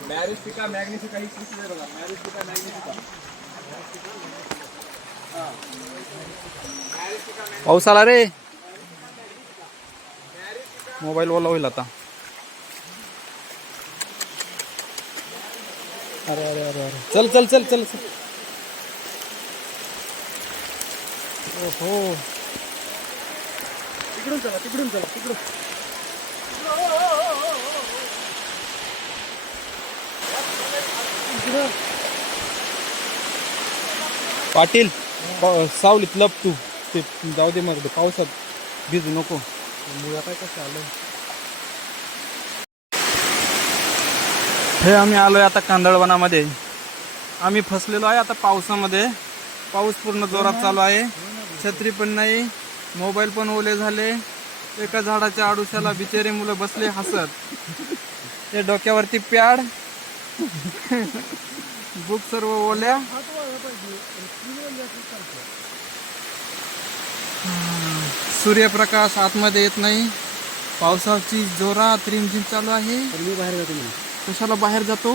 मॅरिस्टिका ही आहे बघा. मॅरिस्टिका पाऊस आला रे. मोबाईल ओला होईल आता. अरे अरे अरे अरे. चल चल चल चल चल. ओहो. तिकडून चला तिकडून चला तिकडून. पाटील सावलीत लप तू. ते जाऊ दे मग पावसात भिजू नको. मुळा काय कसं आलं हे आम्ही आलोय आता कांदळवनामध्ये. आम्ही फसलेलो आहे आता पावसामध्ये. पाऊस पूर्ण जोरात चालू आहे. छत्री पण नाही मोबाईल पण ओले झाले. एका झाडाच्या आडुशाला बिचारे मुलं बसले हसत. ते डोक्यावरती प्याड. बुक सर्व ओल्या. सूर्यप्रकाश आतमध्ये येत नाही. पावसाची जोरात रिमझिम चालू आहे. मी बाहेर जातो कशाला बाहेर जातो?